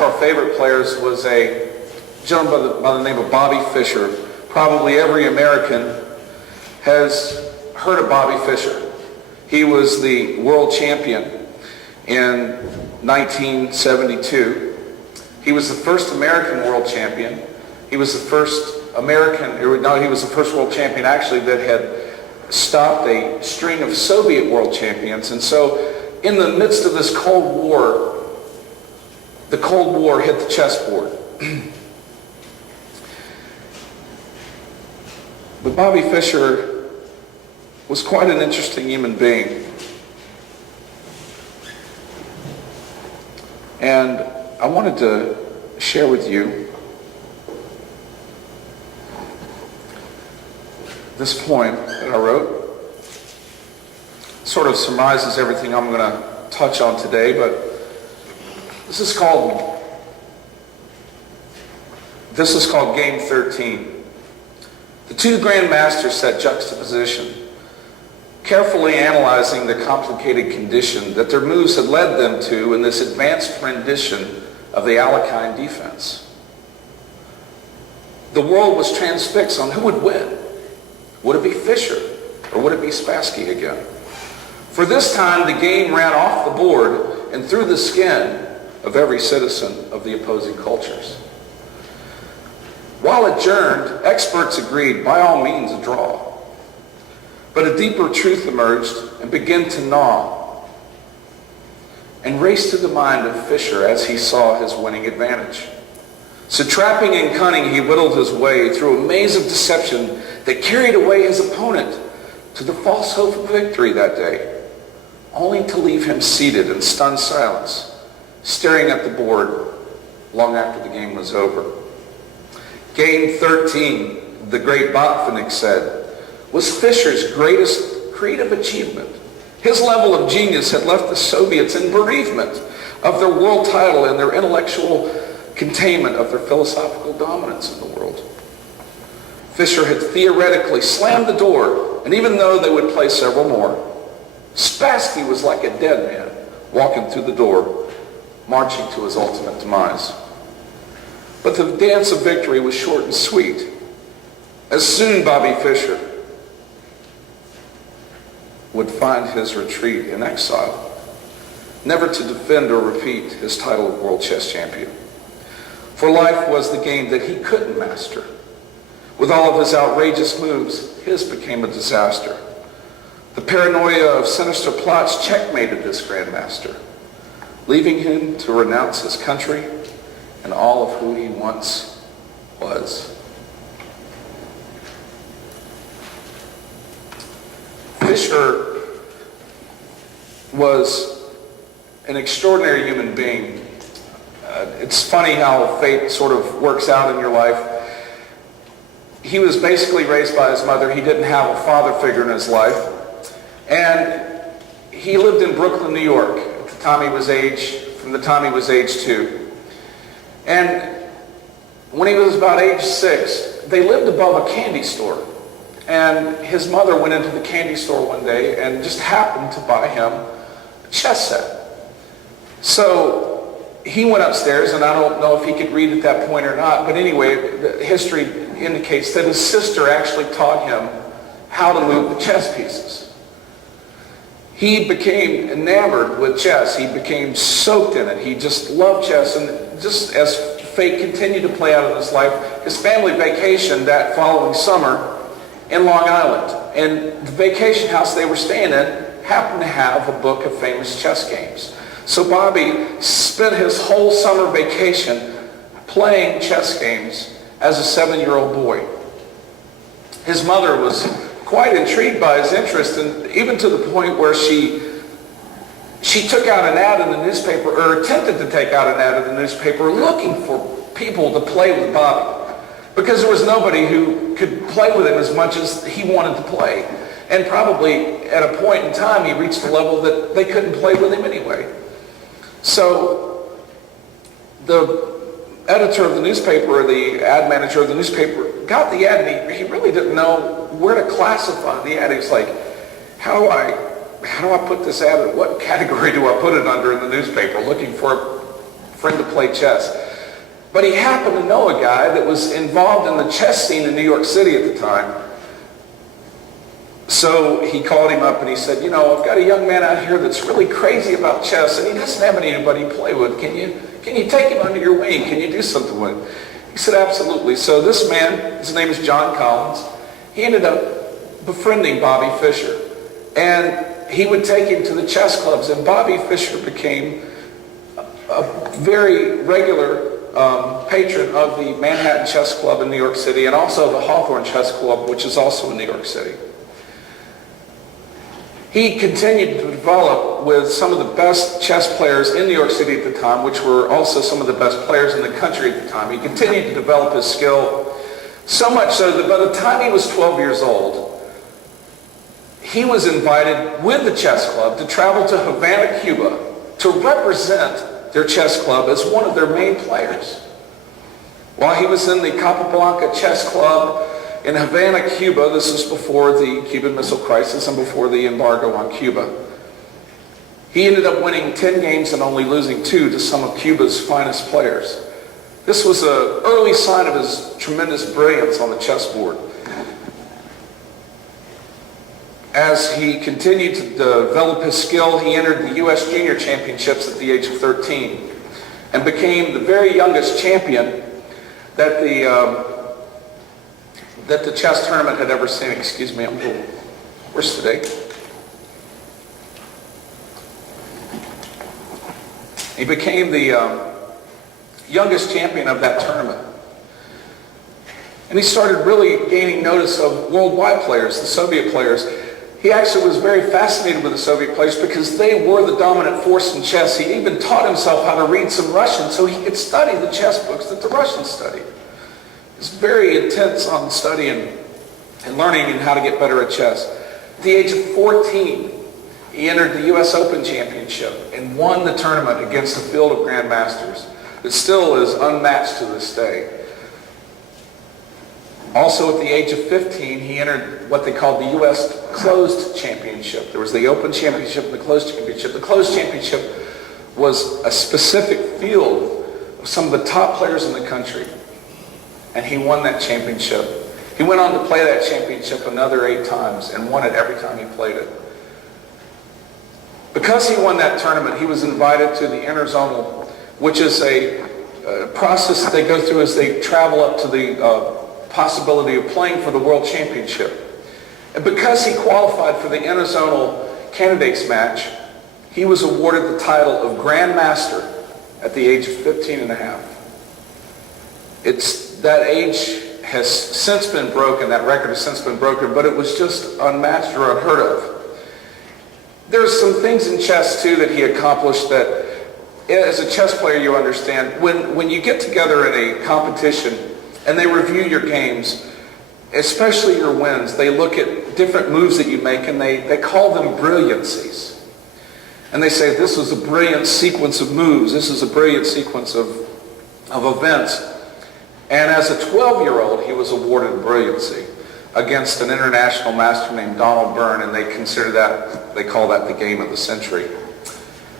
of our favorite players was a gentleman by the name of Bobby Fischer. Probably every American has heard of Bobby Fischer. He was the world champion in 1972. He was the first American world champion. He was the first he was the first world champion actually that had stopped a string of Soviet world champions. And so in the midst of this Cold War, the Cold War hit the chessboard. But Bobby Fischer was quite an interesting human being. And I wanted to share with you this poem that I wrote. Sort of summarizes everything I'm going to touch on today, but this is called Game 13. The two grandmasters set juxtaposition, carefully analyzing the complicated condition that their moves had led them to in this advanced rendition of the Alekhine defense. The world was transfixed on who would win. Would it be Fischer or would it be Spassky again? For this time, the game ran off the board and through the skin of every citizen of the opposing cultures. While adjourned, experts agreed by all means a draw. But a deeper truth emerged and began to gnaw and raced to the mind of Fischer as he saw his winning advantage. So trapping and cunning, he whittled his way through a maze of deception that carried away his opponent to the false hope of victory that day, only to leave him seated in stunned silence, staring at the board long after the game was over. Game 13, the great Botvinnik said, was Fischer's greatest creative achievement. His level of genius had left the Soviets in bereavement of their world title and their intellectual containment of their philosophical dominance in the world. Fischer had theoretically slammed the door, and even though they would play several more, Spassky was like a dead man walking through the door, marching to his ultimate demise. But the dance of victory was short and sweet, as soon Bobby Fischer would find his retreat in exile, never to defend or repeat his title of world chess champion. For life was the game that he couldn't master. With all of his outrageous moves, his became a disaster. The paranoia of sinister plots checkmated this grandmaster, leaving him to renounce his country and all of who he once was. Fischer was an extraordinary human being. It's funny how fate sort of works out in your life. He was basically raised by his mother. He didn't have a father figure in his life. And he lived in Brooklyn, New York from the time he was age 2. And when he was about age 6, they lived above a candy store. And his mother went into the candy store one day and just happened to buy him a chess set. So he went upstairs, and I don't know if he could read at that point or not, but anyway, the history indicates that his sister actually taught him how to move the chess pieces. He became enamored with chess. He became soaked in it. He just loved chess, and just as fate continued to play out in his life, his family vacationed that following summer in Long Island. And the vacation house they were staying in happened to have a book of famous chess games. So Bobby spent his whole summer vacation playing chess games as a 7-year-old boy. His mother was quite intrigued by his interest, and even to the point where she took out an ad in the newspaper, or attempted to take out an ad in the newspaper, looking for people to play with Bobby, because there was nobody who could play with him as much as he wanted to play. And probably at a point in time he reached a level that they couldn't play with him anyway. So the editor of the newspaper, or the ad manager of the newspaper, got the ad, and he really didn't know where to classify the ad. He was like, how do I put this ad in? What category do I put it under in the newspaper? Looking for for him to play chess. But he happened to know a guy that was involved in the chess scene in New York City at the time. So he called him up and he said, you know, I've got a young man out here that's really crazy about chess and he doesn't have anybody to play with. Can you take him under your wing? Can you do something with him? He said, absolutely. So this man, his name is John Collins, he ended up befriending Bobby Fischer. And he would take him to the chess clubs, and Bobby Fischer became a very regular patron of the Manhattan Chess Club in New York City and also the Hawthorne Chess Club, which is also in New York City. He continued to develop with some of the best chess players in New York City at the time, which were also some of the best players in the country at the time. He continued to develop his skill, so much so that by the time he was 12 years old, he was invited with the chess club to travel to Havana, Cuba, to represent their chess club as one of their main players. While he was in the Capablanca Chess Club in Havana, Cuba, this was before the Cuban Missile Crisis and before the embargo on Cuba, he ended up winning 10 games and only losing 2 to some of Cuba's finest players. This was an early sign of his tremendous brilliance on the chessboard. As he continued to develop his skill, he entered the U.S. Junior Championships at the age of 13 and became the very youngest champion that the chess tournament had ever seen. Excuse me, I'm a little worse today. He became the youngest champion of that tournament. And he started really gaining notice of worldwide players, the Soviet players. He actually was very fascinated with the Soviet players because they were the dominant force in chess. He even taught himself how to read some Russian so he could study the chess books that the Russians studied. He was very intense on studying and learning and how to get better at chess. At the age of 14, he entered the U.S. Open Championship and won the tournament against a field of grandmasters that still is unmatched to this day. Also, at the age of 15, he entered what they called the U.S. Closed Championship. There was the Open Championship and the Closed Championship. The Closed Championship was a specific field of some of the top players in the country, and he won that championship. He went on to play that championship another 8 times and won it every time he played it. Because he won that tournament, he was invited to the interzonal, which is a process that they go through as they travel up to the possibility of playing for the World Championship. And because he qualified for the interzonal candidates match, he was awarded the title of Grand Master at the age of 15 and a half. That age has since been broken, that record has since been broken, but it was just unmatched or unheard of. There's some things in chess too that he accomplished that, as a chess player, you understand. When you get together in a competition and they review your games, especially your wins, they look at different moves that you make and they call them brilliancies. And they say, this was a brilliant sequence of moves, this is a brilliant sequence of events. And as a 12-year-old, he was awarded brilliancy against an international master named Donald Byrne, and they call that the game of the century.